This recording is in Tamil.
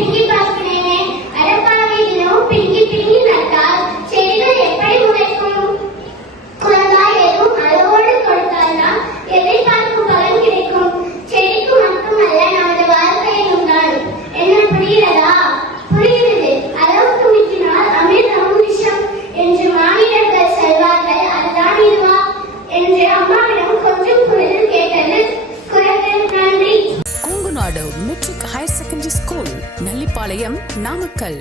பிடுங்கி பார்க்கிறேனே, அடப்பாவி தினமும் பிடுங்கி பிடுங்கி நட்டால் செடிகள் எப்படி முளைக்கும்? குழந்தாய் எதுவும் அளவோடு கொடுத்தால்தான் எதிர்பார்க்கும் பலன் கிடைக்கும். செடிக்கு மட்டுமல்ல, நமது வாழ்க்கையிலும் தான். என்ன புரிகிறதா? புரிகிறது. அளவுக்கு மிஞ்சினால் அமிர்தமும் விஷம் என்று மானிடர்கள் சொல்வார்கள். அதுதான் இதுவா என்று அம்மாவிடம் கொஞ்சம் புரிதல் கேட்டது குரங்கு. நன்றி. Kongunadu matric higher secondary school, Nallipalayam, Namakkal.